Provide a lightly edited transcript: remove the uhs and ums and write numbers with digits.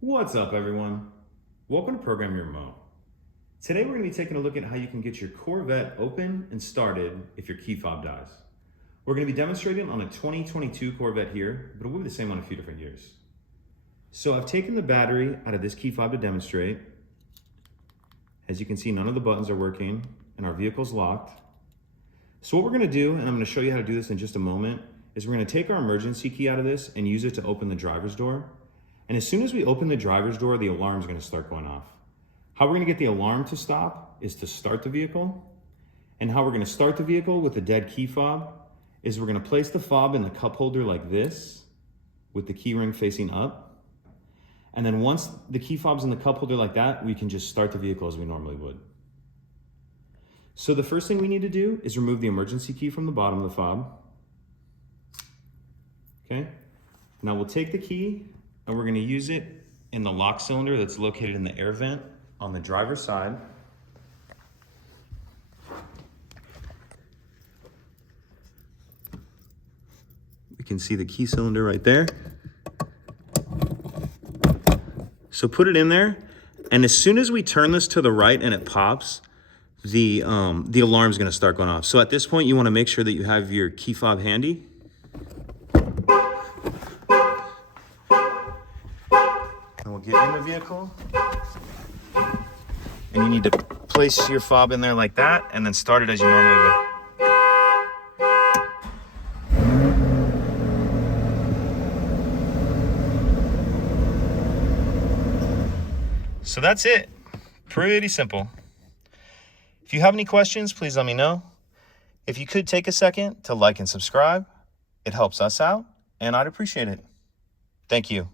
What's up, everyone? Welcome to Program Your Remote. Today we're going to be taking a look at how you can get your Corvette open and started if your key fob dies. We're going to be demonstrating on a 2022 Corvette here, but it will be the same on a few different years. So I've taken the battery out of this key fob to demonstrate. As you can see, none of the buttons are working and our vehicle's locked. So what we're going to do, and I'm going to show you how to do this in just a moment, is we're going to take our emergency key out of this and use it to open the driver's door. And as soon as we open the driver's door, the alarm's going to start going off. How we're going to get the alarm to stop is to start the vehicle. And how we're going to start the vehicle with the dead key fob is we're going to place the fob in the cup holder like this, with the key ring facing up. And then once the key fob's in the cup holder like that, we can just start the vehicle as we normally would. So the first thing we need to do is remove the emergency key from the bottom of the fob. Okay. Now we'll take the key and we're going to use it in the lock cylinder that's located in the air vent on the driver's side. We can see the key cylinder right there. So put it in there, and as soon as we turn this to the right and it pops, the alarm's going to start going off. So at this point, you want to make sure that you have your key fob handy. And we'll get in the vehicle. And you need to place your fob in there like that, and then start it as you normally would. So that's it. Pretty simple. If you have any questions, please let me know. If you could take a second to like and subscribe, it helps us out, and I'd appreciate it. Thank you.